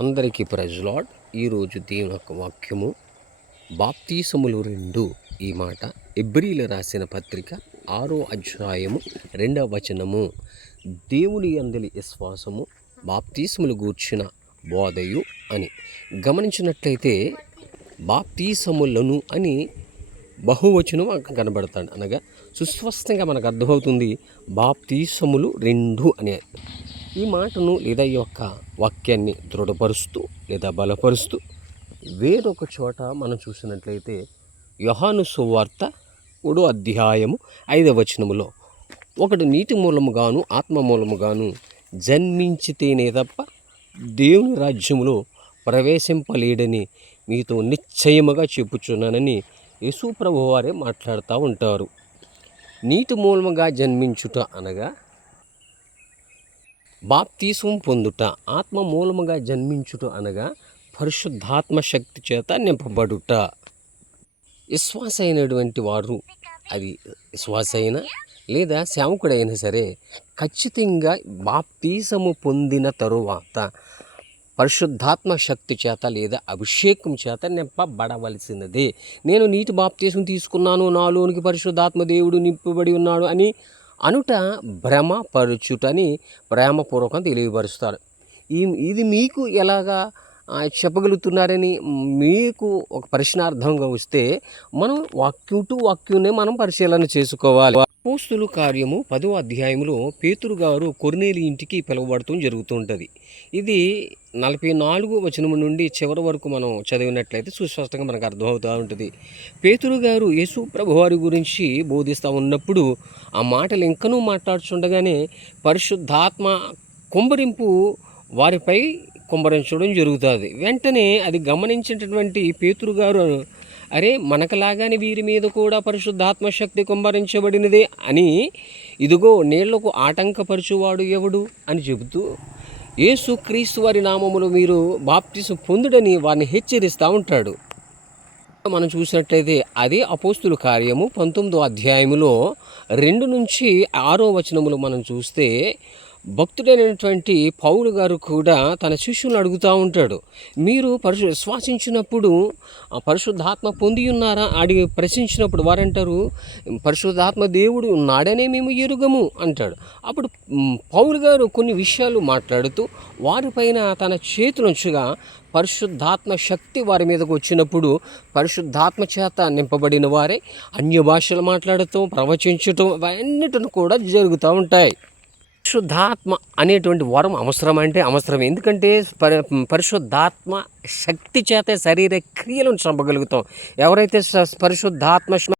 అందరికీ praise lord. ఈరోజు దేవుని యొక్క వాక్యము బాప్తీసములు 2 ఈ మాట ఎబ్రీల రాసిన పత్రిక 6వ అధ్యాయము 2వ వచనము. దేవుని యందలి విశ్వాసము బాప్తీసములు గూర్చిన బోధయు అని గమనించినట్లయితే బాప్తీసములను అని బహువచనం కనబడతాడు. అనగా సుస్పష్టంగా మనకు అర్థమవుతుంది బాప్తీసములు 2 అనే ఈ మాటను లేదా ఈ యొక్క వాక్యాన్ని దృఢపరుస్తూ లేదా బలపరుస్తూ వేరొక చోట మనం చూసినట్లయితే యోహాను సువార్త 3వ అధ్యాయము 5వ వచనములో ఒకడు నీటి మూలముగాను ఆత్మ మూలముగాను జన్మించితేనే తప్ప దేవుని రాజ్యములో ప్రవేశింపలేడని మీతో నిశ్చయముగా చెప్పుచున్నానని యేసు ప్రభువు వారే మాట్లాడుతూ ఉంటారు. నీటి మూలముగా జన్మించుట అనగా బాప్తీసం పొందుట, ఆత్మ మూలముగా జన్మించుట అనగా పరిశుద్ధాత్మ శక్తి చేత నింపబడుట. విశ్వాస అయినటువంటి వారు, అది విశ్వాస అయినా లేదా సేవకుడైనా సరే, ఖచ్చితంగా బాప్తీసము పొందిన తరువాత పరిశుద్ధాత్మ శక్తి చేత లేదా అభిషేకం చేత నింపబడవలసినదే. నేను నీటి బాప్తీసం తీసుకున్నాను, నాలోనికి పరిశుద్ధాత్మ దేవుడు నింపబడి ఉన్నాడు అని అనుట భ్రమపరచుటని ప్రేమపూర్వకం తెలియపరుస్తారు. ఇది మీకు ఎలాగా చెప్పగలుగుతున్నారని మీకు ఒక ప్రశ్నార్థంగా వస్తే మనం వాక్యం టు వాక్యునే మనం పరిశీలన చేసుకోవాలి. అపోస్తుల కార్యము 10వ అధ్యాయంలో పేతురు గారు కొర్నేలి ఇంటికి పిలువబడటం జరుగుతుంటుంది. ఇది 44వ వచనం నుండి చివరి వరకు మనం చదివినట్లయితే సుస్పష్టంగా మనకు అర్థమవుతూ ఉంటుంది. పేతురు గారు యేసు ప్రభువారి గురించి బోధిస్తూ ఉన్నప్పుడు ఆ మాటలు ఇంకనూ మాట్లాడుతుండగానే పరిశుద్ధాత్మ కుమ్మరింపు వారిపై కుమ్మరించడం జరుగుతుంది. వెంటనే అది గమనించినటువంటి పేతురు గారు, అరే మనకలాగానే వీరి మీద కూడా పరిశుద్ధాత్మ శక్తి కుమ్మరించబడినదే అని, ఇదిగో నీళ్లకు ఆటంకపరచువాడు ఎవడు అని చెబుతూ యేసు క్రీస్తు వారి నామములో మీరు బాప్తిసం పొందుడని వారిని హెచ్చరిస్తూ ఉంటాడు. మనం చూసినట్లయితే అదే అపోస్తుల కార్యము 19వ అధ్యాయములో 2 నుంచి 6వ వచనములు మనం చూస్తే భక్తుడైనటువంటి పౌలు గారు కూడా తన శిష్యులను అడుగుతూ ఉంటాడు, మీరు విశ్వాసించినప్పుడు పరిశుద్ధాత్మ పొంది ఉన్నారా అడిగి ప్రశ్నించినప్పుడు వారంటారు, పరిశుద్ధాత్మ దేవుడు ఉన్నాడనే మేము ఎరుగము అంటాడు. అప్పుడు పౌలు గారు కొన్ని విషయాలు మాట్లాడుతూ వారిపైన తన చేతులుంచగా పరిశుద్ధాత్మ శక్తి వారి మీదకు వచ్చినప్పుడు పరిశుద్ధాత్మ చేత నింపబడిన వారే అన్య భాషలు మాట్లాడుతూ ప్రవచించటం అవన్నిటిని కూడా జరుగుతూ ఉంటాయి. పరిశుద్ధాత్మ అనేటువంటి వరం అవసరం అంటే అవసరం. ఎందుకంటే పరిశుద్ధాత్మ శక్తి చేత శరీర క్రియలను చంపగలుగుతాం. ఎవరైతే పరిశుద్ధాత్మ